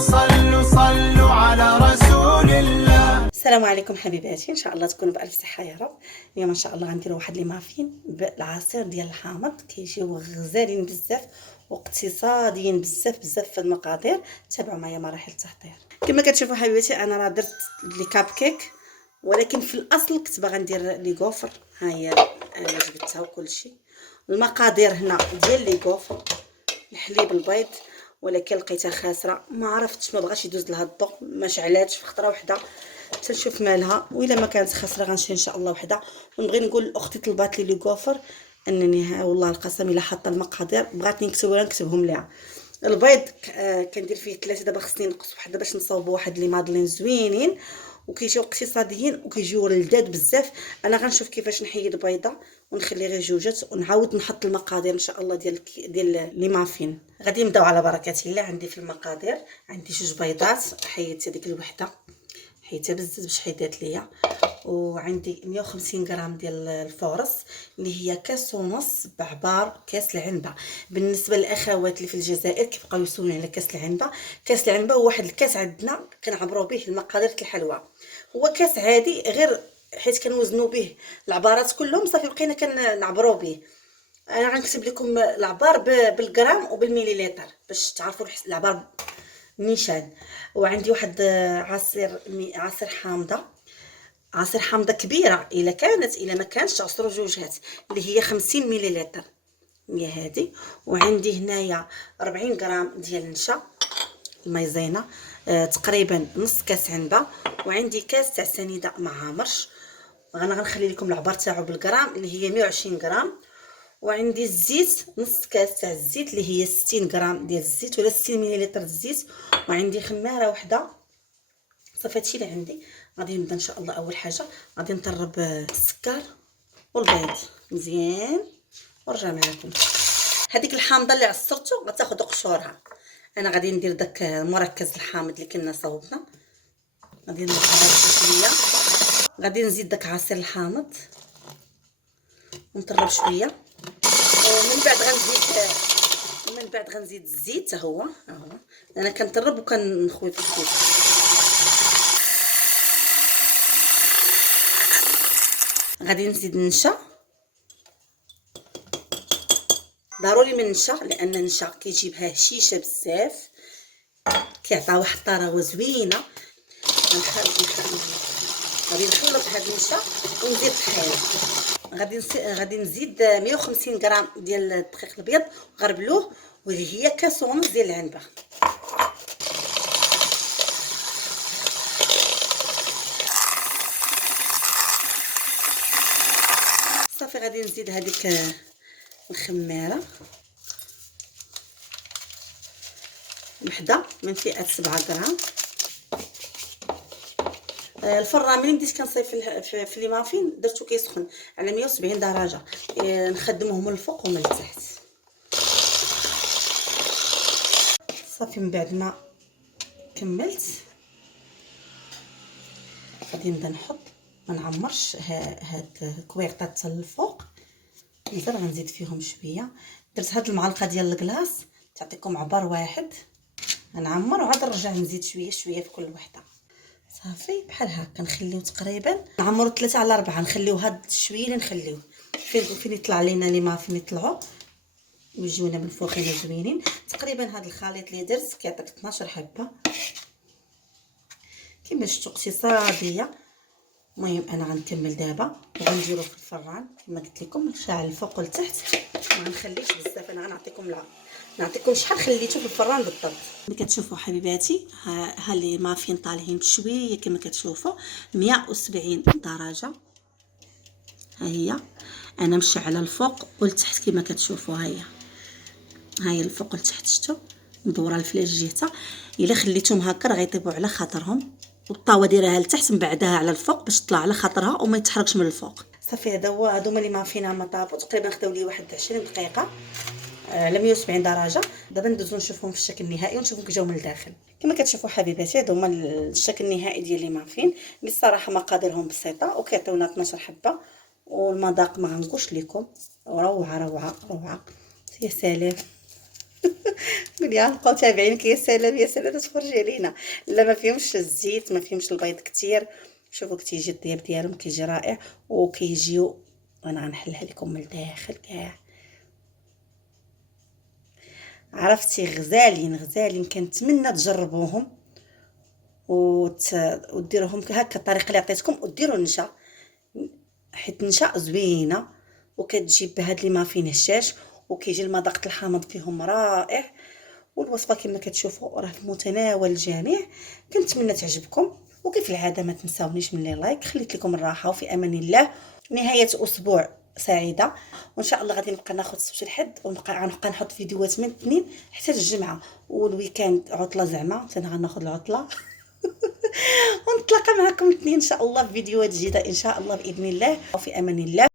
صلوا صلوا على رسول الله. السلام عليكم حبيباتي، ان شاء الله تكونوا بالف صحه يا رب. اليوم ان شاء الله غنديروا واحد لي مافين بالعصير ديال الحامض، كيجيو غزالين بزاف واقتصاديين بزاف في المقادير. تابعوا معايا مراحل التحضير. كما كتشوفوا حبيباتي انا راه درت لي كاب كيك، ولكن في الاصل كنت باغا ندير لي غوفر. ها هي انا جبتها وكلشي. المقادير هنا ديال لي غوفر: الحليب، البيض، ولكن لقيتها خاسره، ما عرفتش، ما بغاش يدوز لها الضوء، ما شعلاتش في خطره وحده. تنشوف مالها، والا ما كانت خاسره غنشري ان شاء الله وحده. ونبغي نقول لاختي طلبات لي غوفر انني والله القسم الا حاطه المقادير بغاتني نكتبهم ليها. البيض كندير فيه 3، دابا خصني نقص وحده باش نصاوبوا واحد لي مادلين زوينين وكيجيو اقتصاديين وكيجيو لذاذ بزاف. انا غنشوف كيفاش نحيد بيضه ونخلي غير جوجات ونعاود نحط المقادير ان شاء الله ديال لي مافين. غادي نبداو على بركه الله. عندي في المقادير عندي 2 بيضات، حيدت هذيك الوحده، حيتها بزاف باش حيدات ليا. وعندي 150 غرام ديال الفورص اللي هي كاس ونص بعبار كاس العنبه. بالنسبه للاخوات اللي في الجزائر كيبقاو يسولوني على كاس العنبه، كاس العنبه هو واحد الكاس عندنا كنعبروا به المقادير الحلوى. هو كاس عادي غير حيت كنوزنوا به العبارات كلهم، صافي بقينا كنعبروا به. انا غنكتب لكم العبار بالغرام وبالمليلتر باش تعرفوا العبار نيشان. وعندي واحد عصير حامضه، عصير حامضه كبيره الا كانت، الا ما كانش عصروا جوجات اللي هي 50 مليلتر هي هذه. وعندي هنايا 40 غرام ديال النشا المايزينا، تقريبا نص كاس عنبه. وعندي كاس تاع سنيده مع مرش، انا غنخلي لكم العبار تاعو بالغرام اللي هي 120 غرام. وعندي الزيت، نص كاس تاع الزيت اللي هي 60 غرام ديال الزيت ولا 60 مليلتر الزيت. وعندي خماره وحده. صافي هادشي اللي عندي. غادي نبدا ان شاء الله. اول حاجه غادي نطرب السكر والبيض مزيان ونرجع معكم. هذيك الحامضه اللي عصرته غتاخذ قشورها. انا غادي ندير داك المركز الحامض اللي كنا صوبنا، غادي نطرب شويه. غادي نزيد داك عصير الحامض ونطرب شويه. ومن بعد غنزيد الزيت. ها هو انا كنطرب وكنخوي في الزيت. غادي نزيد النشا، ضروري من النشا لان النشا كيجيبها هشيشه بزاف، كيعطيها واحد الطراوه زوينه. غادي نخلط هاد النشا ونزيد الطحين. غادي نزيد 150 غرام ديال الدقيق الابيض وغربلوه، واللي هي كاس ونص ديال العنبه. صافي غادي نزيد هذيك الخماره وحده من فئه 7 غرام. الفران ملي بديت كنصايب في لي مافين درتو كيسخن على 170 درجه، نخدموه من الفوق ومن التحت. صافي من بعد ما كملت غادي نبدا نحط، ما نعمرش هاد الكويرطات حتى للفوق، مازال غنزيد فيهم شويه. درت هاد المعلقه ديال الكلاص تعطيكم عبار واحد، غنعمر وعاد نرجع نزيد شويه في كل وحده. صافي بحال هكا نخليو تقريبا نعمرو 3 على 4، نخليو هاد شويه اللي نخليوه فين يطلع لينا لي مافين يطلعوا ويجيونا من فوقينا زوينين. تقريبا هاد الخليط اللي درت كيعطيك 12 حبه كما شفتوا اقتصاديه. المهم انا غنكمل دابا وغنديرو في الفران كما قلت لكم، نشعل الفوق والتحت، ما غنخليش بزاف. انا نعطيكم شحال خليته في الفران بالضبط. ملي كتشوفوا حبيباتي ها لي مافين طالعين بشويه كما كتشوفوا 170 درجه. ها هي انا مشعله الفوق والتحت كما كتشوفوا. ها هي الفوق والتحت، شفتوا مدوره الفلاش جهتها. الا خليتهم هكا راه غيطيبوا على خاطرهم، والطاوه ديرها لتحت من بعدها على الفوق باش تطلع على خاطرها وما يتحركش من الفوق. صافي هادو لي مافين ما طابوا تقريبا، خداو لي واحد 20 دقيقه على 170 درجه. دابا ندوزو نشوفهم في الشكل النهائي ونشوفهم كي جاو من الداخل. كما كتشوفوا حبيباتي هادو هما الشكل النهائي ديال لي مافين. بصراحه مقاديرهم بسيطه وكيعطيونا 12 حبه، والمذاق ما غنقولش لكم روعه روعه روعه. يا سلام. قولي غنبقاو تابعينك. يا سلام يا سلام تفرجي علينا. لا ما فيهمش الزيت، ما فيهمش البيض كتير. شوفوا كتيجي الطياب ديالهم كيجي رائع، وكيجيو وانا غنحلها لكم من الداخل كاع. عرفتي غزالين غزالين، كنتمنى تجربوهم وديروهم هكا الطريقه اللي عطيتكم، وديروا النشا، حيت النشا زوينه وكتجيب بهاد لي مافين هشاش، وكيجي المذاق الحامض فيهم رائع. والوصفه كما كتشوفوا راه في متناول الجميع. كنتمنى تعجبكم، وكيف العاده ما تنساونيش من لي لايك. خليت لكم الراحه وفي امان الله. نهايه اسبوع سعيده، وان شاء الله غادي نبقى ناخذ السبت الحد، غنبقى نحط فيديوهات من الاثنين حتى الجمعه، والويكاند عطله زعما حتى انا غناخذ العطله. ونتلاقى معكم الاثنين ان شاء الله في فيديوهات جديده ان شاء الله باذن الله، وفي امان الله.